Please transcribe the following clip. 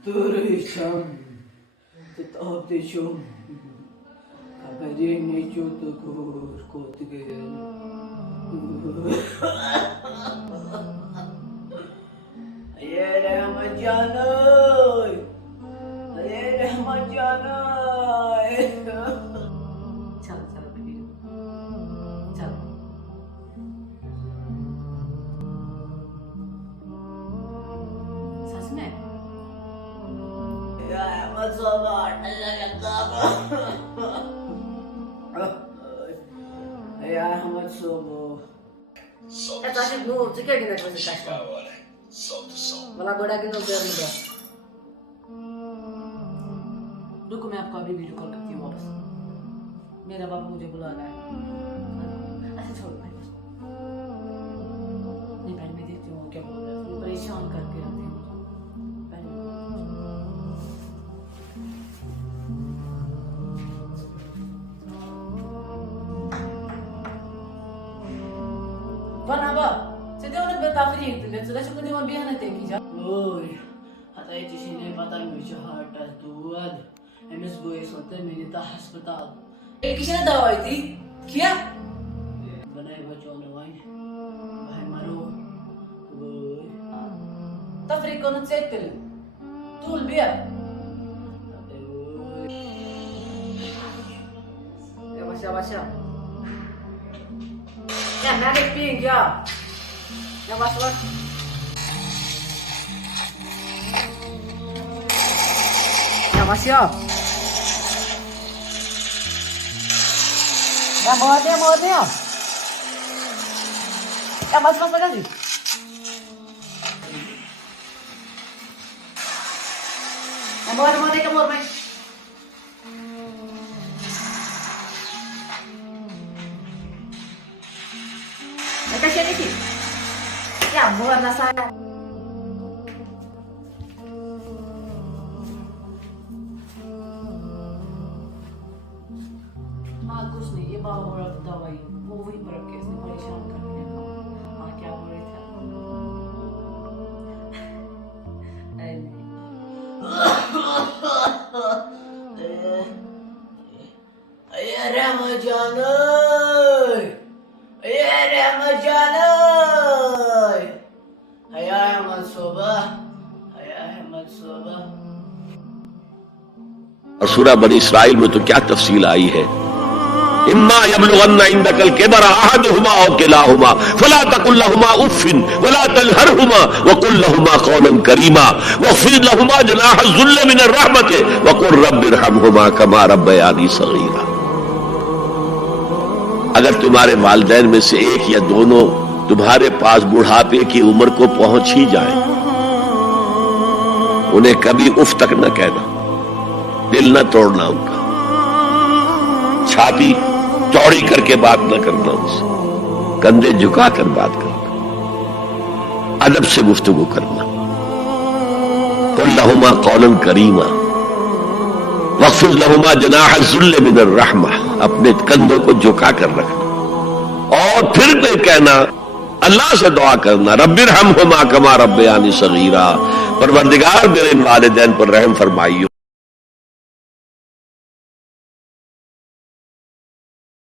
Turisham, tetap dishum. Kabarin itu tegur kotigen. Ayah Rahmat Janai, Ayah Rahmat Janai. चल चल baby चल सच में Ya Rahmat Sabar, Allah yakabah. Ya Rahmat Sabar. ऐसा सिर्फ no चिके गिना के बस काट वाला गोड़ा के नो देर में रुको मैं आपको अभी वीडियो कॉल करती हूँ वापस मेरा बाप मुझे बुला रहा है अच्छा छोड़ भाई नहीं पहले मैं देखती हूँ क्या बोल रहा है परेशान करके रखती हूँ Vanaba, você deu uma betafrica, né? Você deixa eu poder uma birra tem aqui já. Oi, até aí tinha pata muito harta duad. MS boy sote मैंने ता अस्पताल. किसने दवाई थी? क्या? बनाए बच्चों ने वाइन. भाई मारो. Oi. तफरीक को न चेतल. तूल बिया. Yavaş yavaş yap. Ya nerede ping ya? Yavaş yavaş. Yavaş yap. Ya mau dia. Ya mas lagi. Ya mau dia ke mau. Kasih ini sih. Ya, warna saya. हाँ कुछ नहीं ये बाबा बोल रहा था दवाई वो वही पर रख के इसने परेशान कर दिया हाँ क्या बोल रहे थे Ayah Rahmat Janai. Ayah Rahmat Janai. Ayah Ahmad Sobah. Ayah Ahmad Sobah. और सूरह बनी इसराइल में तो क्या तफसील आई है इम्मा यबलुगन्ना इंदकल किबर अहदुहुमा औ किलाहुमा फला तकुल लहुमा उफ्फिन वला तनहरहुमा वकुल लहुमा कौलन करीमा वख्फिद लहुमा जनाह ज़ुल्ल मिन अर्रहमति वकुल रब्बिरहमहुमा कमा रब्बयानी सगीरा। अगर तुम्हारे वालिदैन में से एक या दोनों तुम्हारे पास बुढ़ापे की उम्र को पहुंच ही जाए उन्हें कभी उफ तक न कहना, दिल न तोड़ना उनका, छाती चौड़ी करके बात न करना उनसे, कंधे झुकाकर बात करना, अदब से गुफ्तगू करना। कुल लहुमा कौलन करीमा वख्फिज़ लहुमा जनाह ज़ुल्ल मिनर रहमा, अपने कंधों को झुका कर रखना और फिर मैं कहना अल्लाह से दुआ करना रब्बिरहमहुमा कमा रब्बयानी सगीरा, परवरदिगार मेरे वालिदैन पर रहम फरमाइयो।